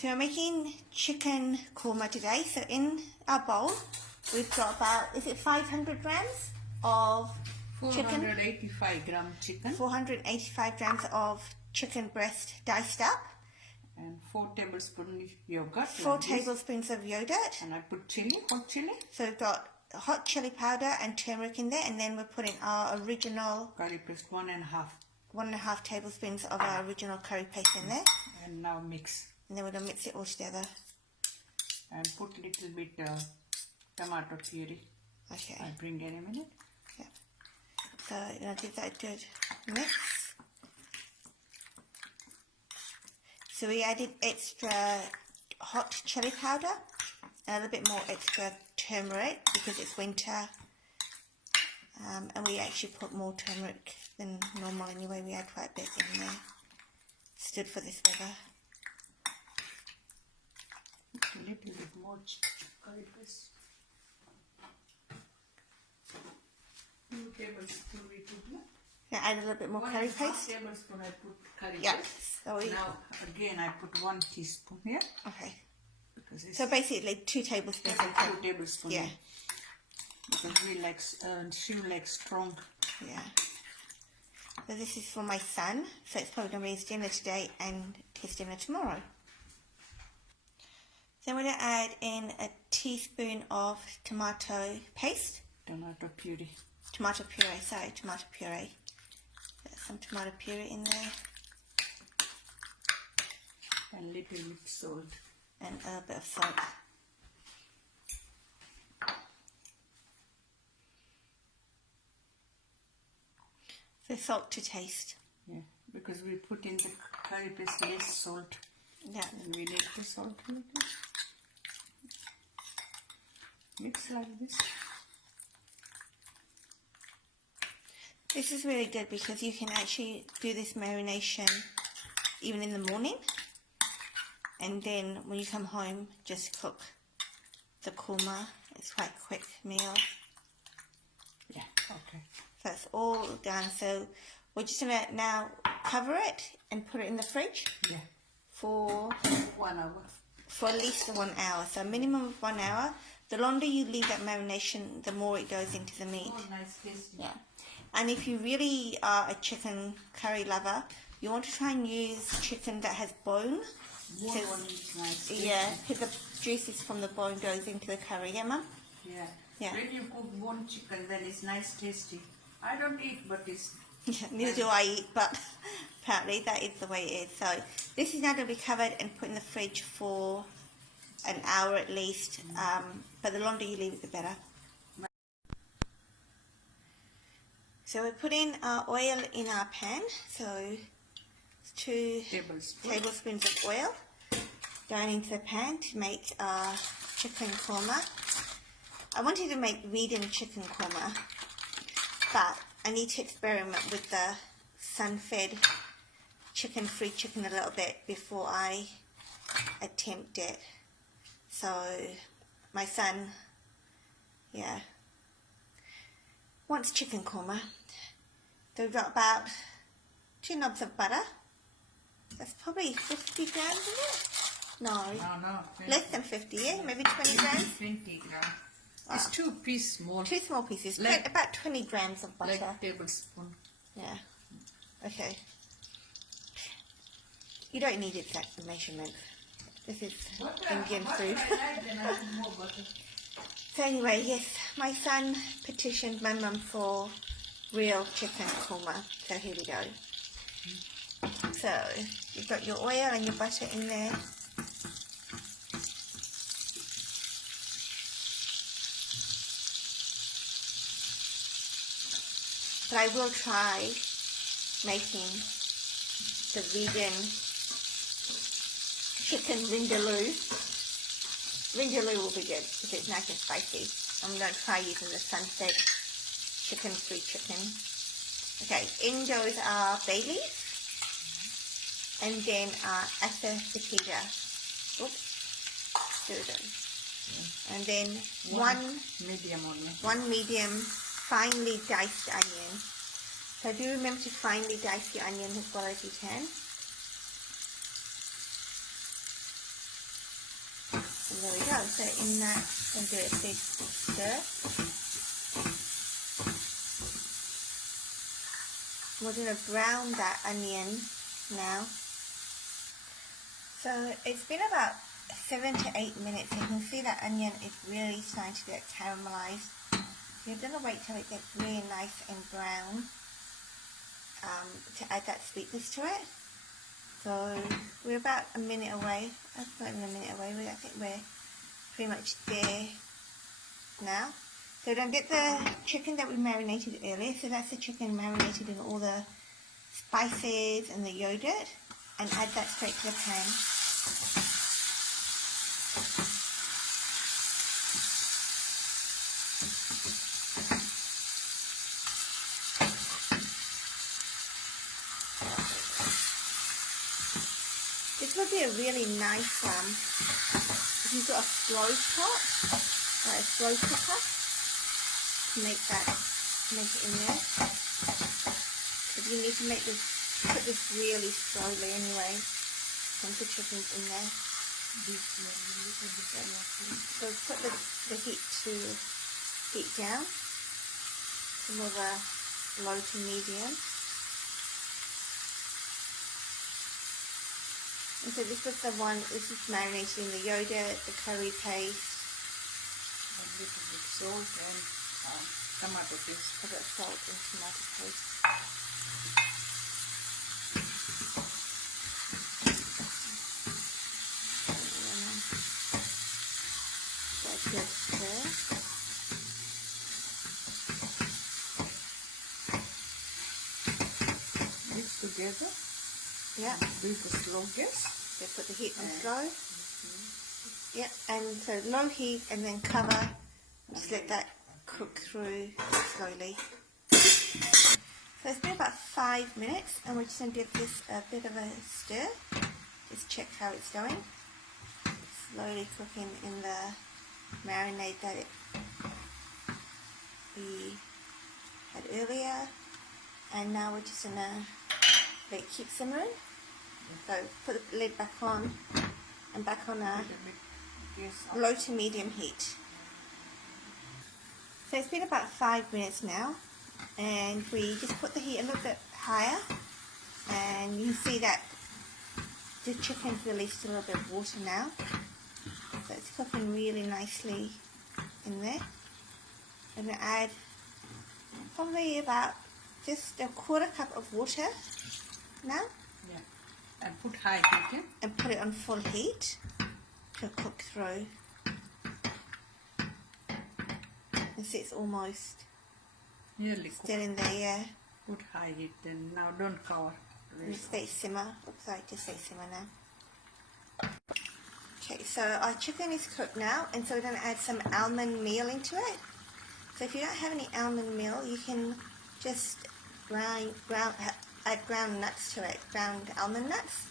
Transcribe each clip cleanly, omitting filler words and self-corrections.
So we're making chicken korma today. So in our bowl, we've got about, is it 500 grams of chicken? 485 gram chicken. 485 grams of chicken breast diced up. And 4 tablespoons yogurt. 4 tablespoons of yogurt. And I put chili, hot chili. So we've got hot chili powder and turmeric in there, and then we're putting our original curry paste, 1.5 tablespoons of our original curry paste in there. And now mix. And then we're going to mix it all together. And put a little bit tomato puree. Okay. I'll bring in a minute. Yeah. So you're going to give that a good mix. So we added extra hot chili powder, and a little bit more extra turmeric because it's winter. And we actually put more turmeric than normal anyway. We add quite a bit in there. Stood for this weather. A little bit more curry paste. 2 tablespoons we put. Yeah, add a little bit more curry paste. 1.5 tablespoon I put curry paste. So now again I put 1 teaspoon here. Okay. Because it's so basically 2 tablespoons. 2 tablespoons. Yeah. Because we like, she likes strong. Yeah. So this is for my son. So it's probably going to be his dinner today and his dinner tomorrow. Then we're going to add in a teaspoon of tomato paste. Tomato puree. Tomato puree. There's some tomato puree in there. And little bit salt. And a bit of salt. So salt to taste. Yeah, because we put in the curry paste less salt. Yeah. And we need the salt a little. Mix like this. This is really good because you can actually do this marination even in the morning, and then when you come home just cook the korma. It's quite a quick meal. Yeah, okay. So it's all done. So we're just going to now cover it and put it in the fridge. Yeah. For 1 hour. For at least 1 hour. So a minimum of 1 hour. The longer you leave that marination, the more it goes into the meat. Oh, nice taste. Yeah. And if you really are a chicken curry lover, you want to try and use chicken that has bone. One is nice. Yeah, because the juices from the bone goes into the curry. Yeah, Mum? Yeah. Yeah. When you cook bone chicken, then it's nice, tasty. I don't eat, but it's... Yeah, neither do I eat, but apparently that is the way it is. So this is now going to be covered and put in the fridge for an hour at least. But the longer you leave it, the better. So we're putting our oil in our pan. So 2 tablespoons of oil going into the pan to make our chicken korma. I wanted to make vegan chicken korma, but I need to experiment with the sun-fed chicken-free chicken a little bit before I attempt it. So my son, yeah, wants chicken korma. So we've got about 2 knobs of butter. That's probably 50 grams of it. No, less than 50, yeah, maybe 20 grams. 20 grams. It's 2 pieces small. 2 small pieces, like, about 20 grams of butter. Like tablespoon. Yeah. Okay. You don't need exact measurement. This is Indian food. So anyway, yes, my son petitioned my mum for real chicken korma. So here we go. So you've got your oil and your butter in there. But I will try making the vegan chicken vindaloo. Vindaloo will be good because it's nice and spicy. I'm going to try using the sunset chicken-free chicken. Okay, in goes our bay leaf. And then our asafoetida. Oops. There we go. And then one medium finely diced onion. So do remember to finely dice the onion as well as you can. And there we go. So in that, and do a big stir. We're going to brown that onion now. So it's been about 7 to 8 minutes. You can see that onion is really starting to get caramelized. You're going to wait till it gets really nice and brown to add that sweetness to it. So we're about a minute away. Not even a minute away. I think we're pretty much there now. So don't get the chicken that we marinated earlier. So that's the chicken marinated in all the spices and the yogurt, and add that straight to the pan. This would be a really nice if you've got a slow pot or a slow cooker, to make it in there. Because you need to put this really slowly anyway, once the chicken's in there. So put the heat down to more of a low to medium. And so this is marinated in the yogurt, the curry paste, a little bit salt and tomato paste. A bit of salt and tomato paste. That's good stir. Mix together. Yeah. With the slow gas. So put the heat on slow. Yeah, and so low heat, and then cover. Just let that cook through slowly. So it's been about 5 minutes, and we're just going to give this a bit of a stir. Just check how it's going. Slowly cooking in the marinade that we had earlier. And now we're just going to let it keep simmering. So put the lid back on, and back on a low to medium heat. So it's been about 5 minutes now, and we just put the heat a little bit higher, and you can see that the chicken's released a little bit of water now. So it's cooking really nicely in there. I'm going to add probably about just a 1/4 cup of water now. Yeah. And put high heat, yeah? And put it on full heat to cook through. You see it's almost Nearly still cooked. in there, yeah. Put high heat, then now don't cover. And just let it simmer. Oops, sorry, just let it simmer now. Okay, so our chicken is cooked now, and so we're going to add some almond meal into it. So if you don't have any almond meal, you can just add ground nuts to it, ground almond nuts.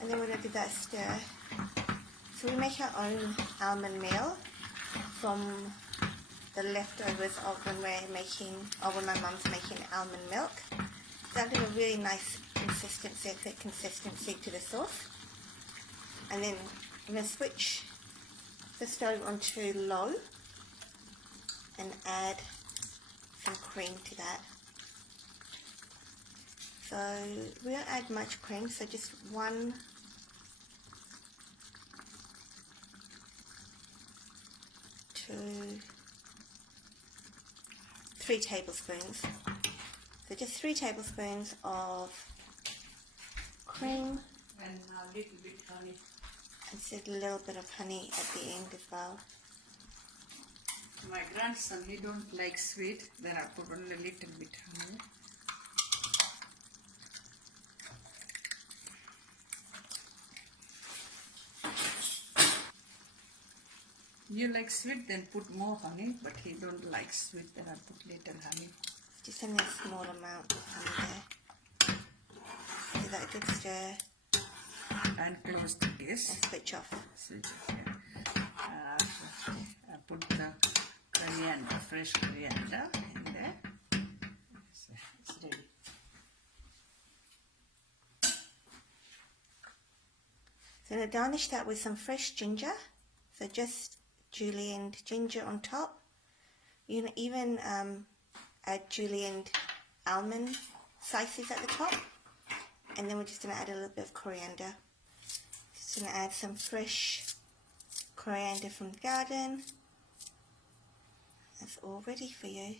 And then we're going to give that a stir. So we make our own almond meal from the leftovers of when my mum's making almond milk. So that gives a really nice consistency to the sauce. And then I'm going to switch the stove onto low and add some cream to that. So we don't add much cream, so just 1 to 3 tablespoons. So just 3 tablespoons of cream. And a little bit honey. And just a little bit of honey at the end as well. My grandson, he don't like sweet, then I put only a little bit honey. You like sweet, then put more honey, but he don't like sweet, then I put little honey. Just a small amount of honey there. Give that a good stir. And close the gas. And switch off. Switch off, yeah. I put the coriander, fresh coriander in there. So it's ready. So I'm going to garnish that with some fresh ginger. So just julienned ginger on top. You can even add julienned almond slices at the top. And then we're just going to add a little bit of coriander. Just going to add some fresh coriander from the garden. That's all ready for you.